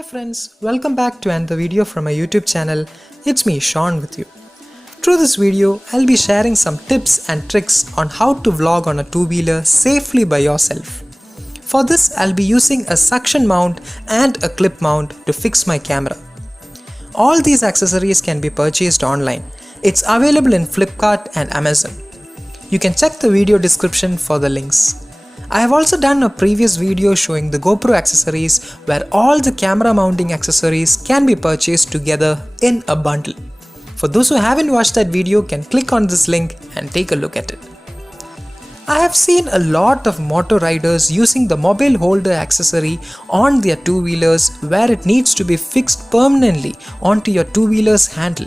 Hi friends, welcome back to another video from my YouTube channel. It's me Shawn with you. Through this video, I'll be sharing some tips and tricks on how to vlog on a two-wheeler safely by yourself. For this, I'll be using a suction mount and a clip mount to fix my camera. All these accessories can be purchased online. It's available in Flipkart and Amazon. You can check the video description for the links. I have also done a previous video showing the GoPro accessories where all the camera mounting accessories can be purchased together in a bundle. For those who haven't watched that video, can click on this link and take a look at it. I have seen a lot of motor riders using the mobile holder accessory on their two-wheelers where it needs to be fixed permanently onto your two-wheeler's handle.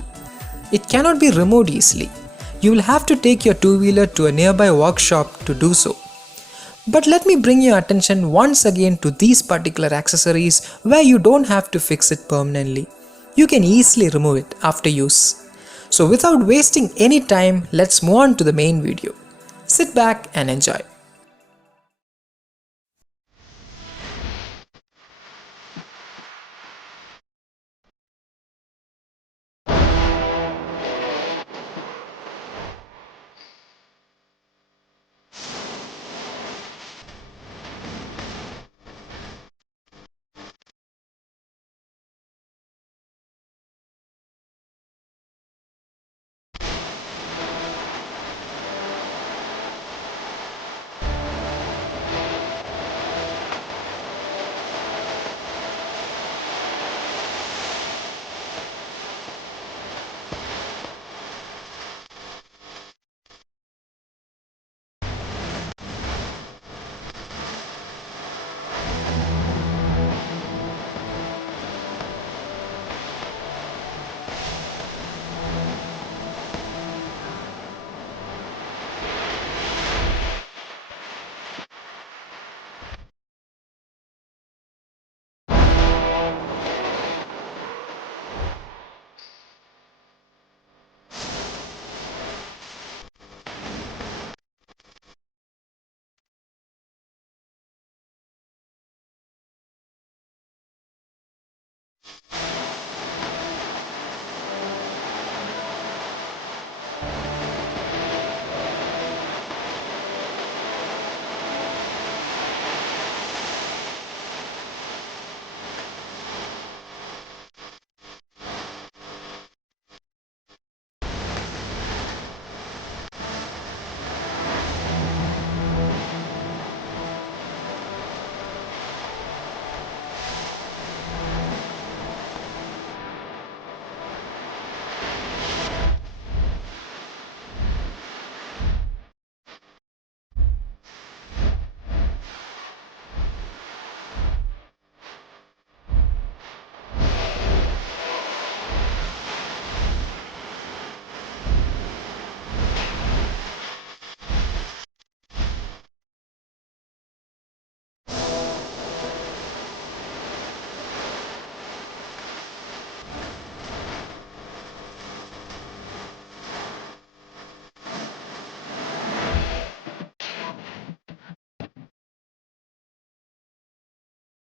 It cannot be removed easily. You will have to take your two-wheeler to a nearby workshop to do so. But let me bring your attention once again to these particular accessories where you don't have to fix it permanently. You can easily remove it after use. So without wasting any time, let's move on to the main video. Sit back and enjoy.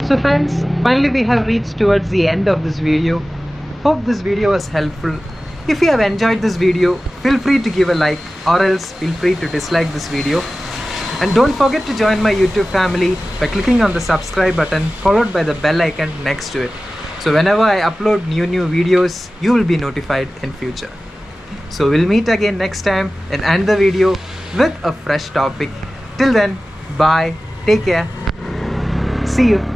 So friends, finally we have reached towards the end of this video. Hope this video was helpful. If you have enjoyed this video, feel free to give a like or else feel free to dislike this video. And don't forget to join my YouTube family by clicking on the subscribe button followed by the bell icon next to it. So whenever I upload new videos, you will be notified in future. So we'll meet again next time in another video with a fresh topic. Till then, bye, take care, see you.